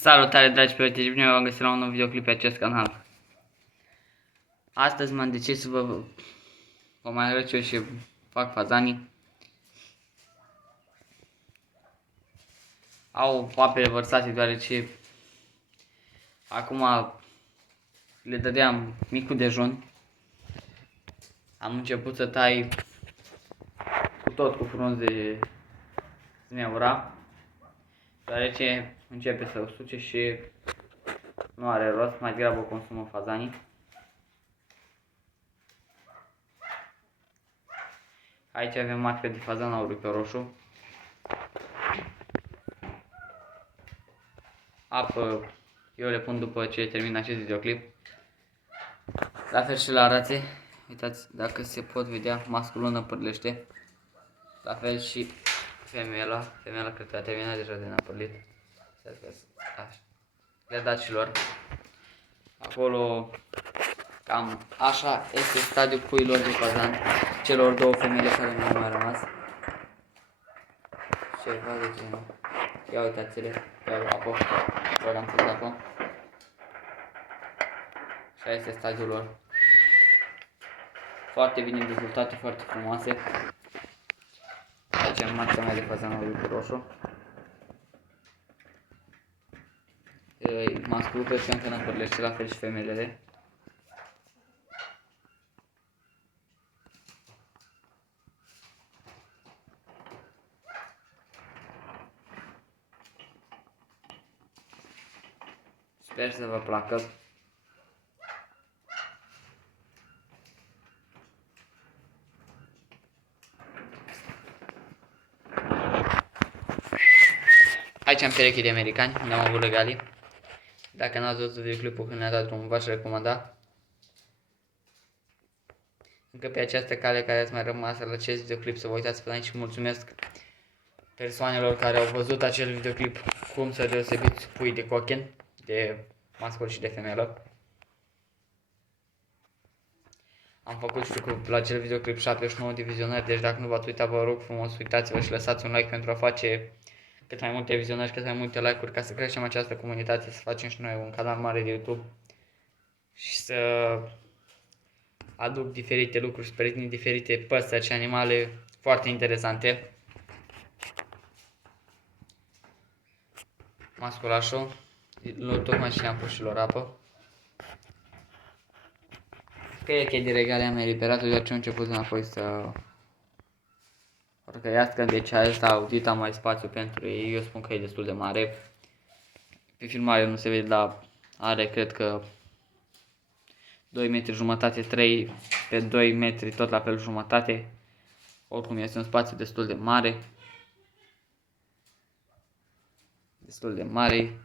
Salutare dragi prieteni și bine v-am găsit la un nou videoclip pe acest canal. Astăzi m-am decis să vă mai arăt eu și fac fazanii. Au apele vărsate deoarece acum le dădeam micul dejun. Am început să tai cu frunze zmeura, deoarece începe să usuce și nu are rost, mai degrabă consumă fazanii. Aici avem matcă de fazan auriu pe roșu. Apă eu le pun după ce termin acest videoclip. La fel și la rațe. Uitați dacă se pot vedea, masculul năpârlește. La fel și femeia. Femeia cred că a terminat deja de năpârlit. Le-a dat și lor. Acolo cam așa este stadiul puilor de fazan. Celor două femele care nu au mai rămas. Ceva de genul. Ia uitați-le, pe apă, băgam tot apă. Așa este stadiul lor. Foarte bine dezvoltate, foarte frumoase. Aici am matca mea de fazan auriu cu roșu. Masculul cred că încă năpârlește, la fel și femelele. Sper să vă placă. Aici am pereche de americani, unde am avut legali. Dacă n-ați văzut videoclipul când ne-a dat drumul, v-aș recomanda. Încă pe această cale care ați mai rămas la acest videoclip să vă uitați până aici și mulțumesc persoanelor care au văzut acel videoclip, cum să deosebiți pui de cochen, de mascul și de femelă. Am făcut, știu că la acel videoclip 79 de vizionări, deci dacă nu v-ați uitat, vă rog frumos, uitați-vă și lăsați un like pentru a face cât mai multe vizionări, cât mai multe like-uri, ca să creștem această comunitate, să facem și noi un canal mare de YouTube și să aduc diferite lucruri, spre diferite păsări și animale foarte interesante. Masculașul, tocmai și le-am pus și lor apă. Pereche de regale am eliberat-o, deoarece am început înapoi să oricăiască, deci asta audit am mai spațiu pentru ei, eu spun că e destul de mare. Pe filmare nu se vede, dar are cred că 2 metri jumătate, 3 pe 2 metri, tot la fel jumătate. Oricum este un spațiu destul de mare. Destul de mare.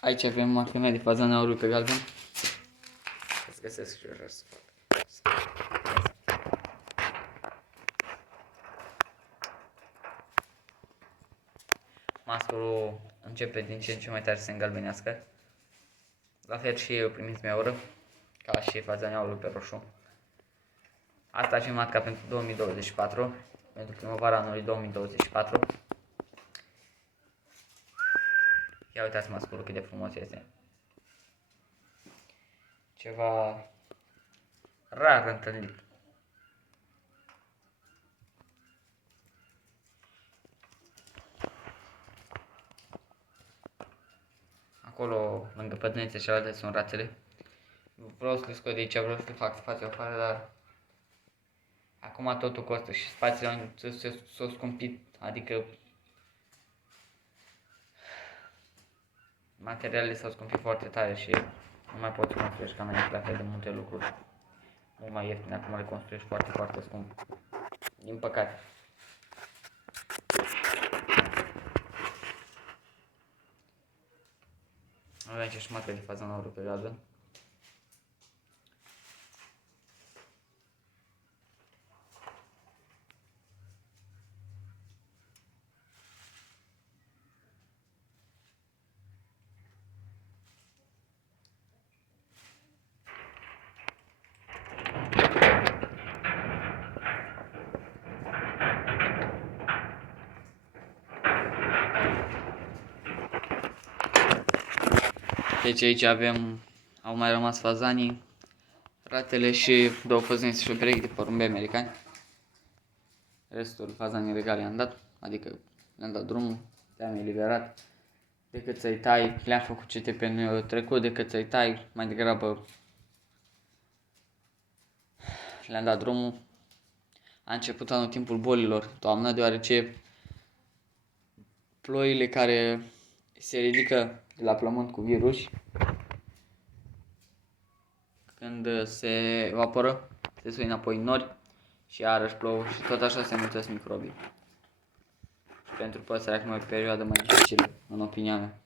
Aici avem marca mea de fazan auriu pe galben. Să găsesc și eu să fac. Masculul începe din ce în ce mai tare să se îngălbenească. La fel și eu primiți zmeură, ca și fazan auriu pe roșu. Asta și matca pentru 2024, pentru primăvara anului 2024. Ia uitați masculul cât de frumos este. Ceva rar întâlnit. Acolo, lângă pădnețe și alte sunt rațele. Vreau să le scot de aici, vreau să fac spațiu afară, dar acum totul costă și spațiile s-au scumpit, adică materialele s-au scumpit foarte tare și nu mai poți construiești ca mine la fel de multe lucruri. Mult mai ieftine, acum le construiești foarte, foarte scump. Din păcate. Avem aici și matcă de fazan auriu pe galben. Deci aici au mai rămas fazanii, ratele și 2 făzănițe și o pereche de porumbe americani. Restul fazanii regale i-am dat, adică le-am dat drumul, te-am eliberat. Decât să-i tai, le-am făcut CT pe anul trecut, decât să-i tai, mai degrabă le-am dat drumul. A început anul timpul bolilor, toamnă, deoarece ploile care se ridică de la plământ cu virus, când se evaporă, se sui înapoi în nori și iarăși plouă și tot așa se mulțesc microbii. Și pentru păsări acum e o perioadă mai dificilă, în opinia mea.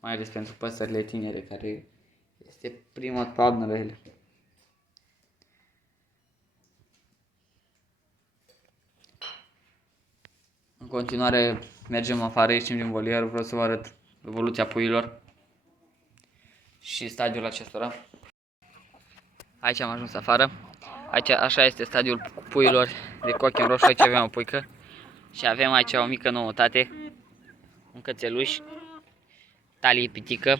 Mai ales pentru păsările tinere, care este prima toamnă la ele. În continuare mergem afară, ieșim din volier, vreau să vă arăt evoluția puiilor și stadiul acestora. Aici am ajuns afară. Aici așa este stadiul puiilor de cochi în roșu. Aici avem o puică și avem aici o mică noutate, un cățeluș, talie pitică.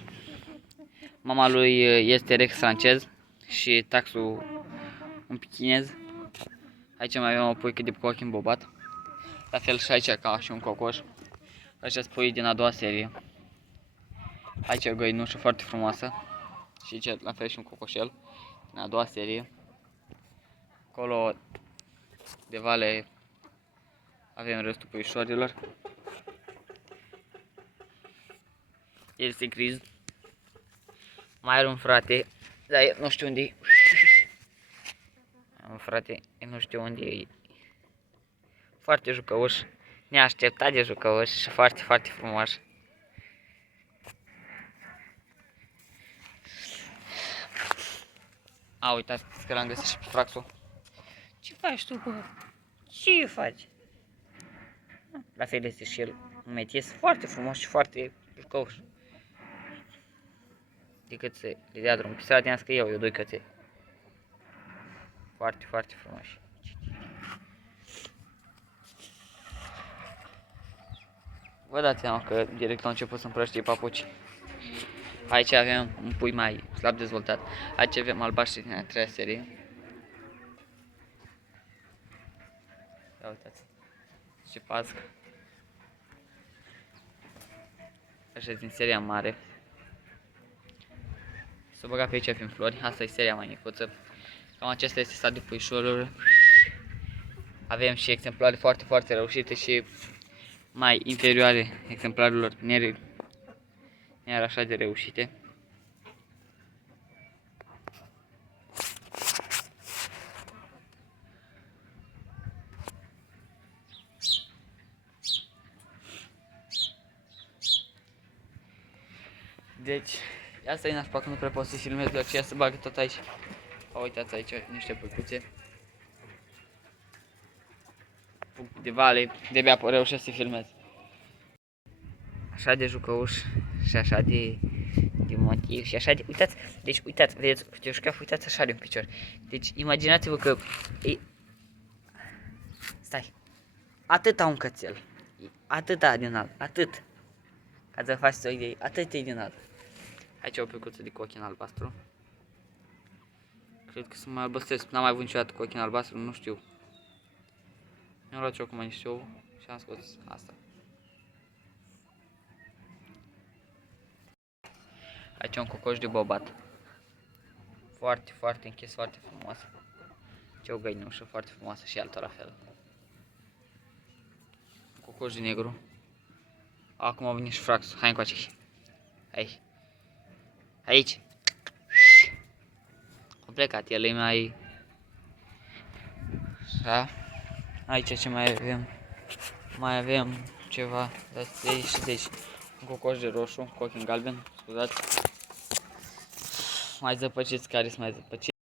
Mama lui este rex francez și taxul un pichinez. Aici mai avem o puică de cochi îmbobat. La fel și aici ca și un cocoș. Așa sunt puii din a doua serie. Aici e o găinușă foarte frumoasă. Și aici la fel și un cocoșel din a doua serie. Acolo de vale avem restul puișorilor. El este griz. Mai are un frate, dar nu știu unde e. Un frate, nu știu unde e. Foarte jucăuș, neașteptat de jucăuș și foarte, foarte frumos. A, uitați că l-am găsit și pe Fraxul. Ce faci tu, bă? Ce faci? La fel este și el un meties foarte frumos și foarte jucăuș. Decât să le dea drum. Pisara te-am că eu doi căței. Foarte, foarte frumoși. Vă dați seama că direct au început să împrăștie papuci. Aici avem un pui mai slab dezvoltat. Aici avem albaștri din a treia serie. Ia uitați. Ce pască. Așa din seria mare. S-o băga pe aici prin flori. Asta e seria mai micuță. Cam acesta este stadiul puișorilor. Avem și exemplare foarte, foarte reușite și mai inferioare exemplarilor iar așa de reușite. Deci, asta e nașpa că nu prea pot să filmez, doar ce ea se bagă tot aici. Uitați aici niște păcuțe. De vale, de-abia reușesc să filmez. Așa de jucăuș și așa de motiv și așa de... Uitați, deci uitați, vedeți, pe șcaf, uitați așa de un picior. Deci imaginați-vă că... Stai. Atâta un cățel. Atâta din alt, atât. Ca să faceți o idee, atât e din alt. Aici o pecuță de cochi în albastru. Cred că sunt mai albăstresc, n-am mai văzut niciodată cochi în albastru, nu știu. Mi-am luat eu acum niște ouă și am scos asta. Aici un cocoș de bobat. Foarte, foarte închis, foarte frumos. Ce o găinușă foarte frumoasă și altă la fel. Cocoș de negru. Acum a venit și Fraxul. Hai încoace. Aici. Aici. A plecat, el e mai... Da? Aici ce mai avem? Mai avem ceva de aici și de aici. Un cocoș de roșu, cu ochii în galben, scuzați. Mai zăpăciți, care sunt mai zăpăciți.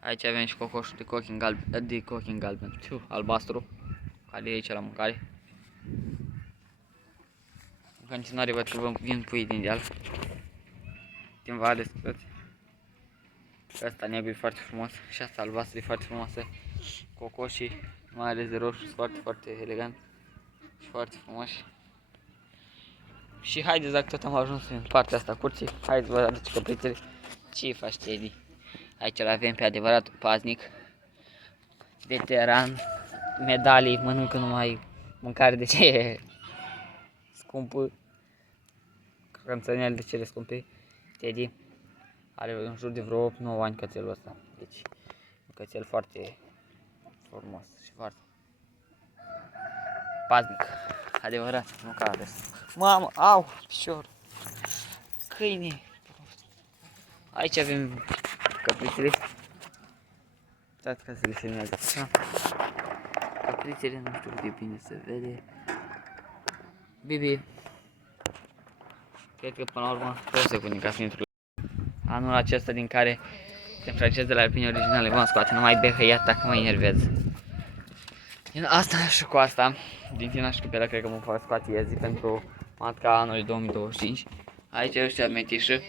Aici avem și cocoșul de cochi în galben, albastru, care e aici la mâncare. În continuare văd că vin pui din deal. Din vale, scuzați. Asta negru e foarte frumos și asta albastru e foarte frumoasă. Cocoșii, mai ales de roșu, sunt foarte, foarte elegant și foarte frumoși. Și haideți, dacă tot am ajuns în partea asta a curții, haideți vă aduc căprițele. Ce faci, Teddy? Aici îl avem pe adevăratul paznic, veteran, medalii, mănâncă numai mâncare de ce scumpă, crânțănele de cele scumpe. Teddy are în jur de vreo 9 ani cățelul ăsta, deci un cățel foarte frumos și foarte paznic, adevărat, nu ca ales. Mamă, au, picior, câine. Aici avem căprițele. Stați ca să le filmez așa. Căprițele, nu știu cât de bine se vede. Bibi. Cred că până la urmă 2 secunde ca să intru. Anul acesta din care te francez de la opinie originale vom scoate numai behăiat dacă mă enervez. Din asta și cu asta, din Tina și Cupela, cred că mă fac scoate iezi pentru matca anului 2025. Aici ăștia metișă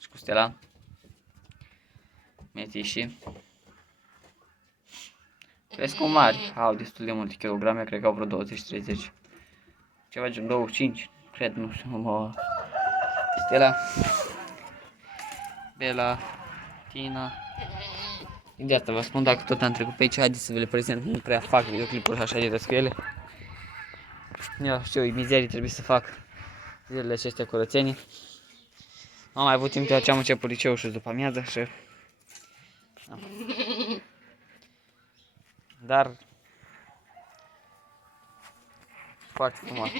și cu Stella. Metiși. Cresc mari, au destul de multe kilograme, cred că au vreo 20-30. Ceva gen 25, cred, nu știu, mă... Stella, Bella, Tina. De asta vă spun, dacă tot am trecut pe aici, haideți să vă le prezent, nu prea fac videoclipuri așa de cu ele. Eu știu, mizerii trebuie să fac zilele acestea curățenii. Am mai avut timp de ce am început liceul și după amiază și... Da. Dar... foarte frumos.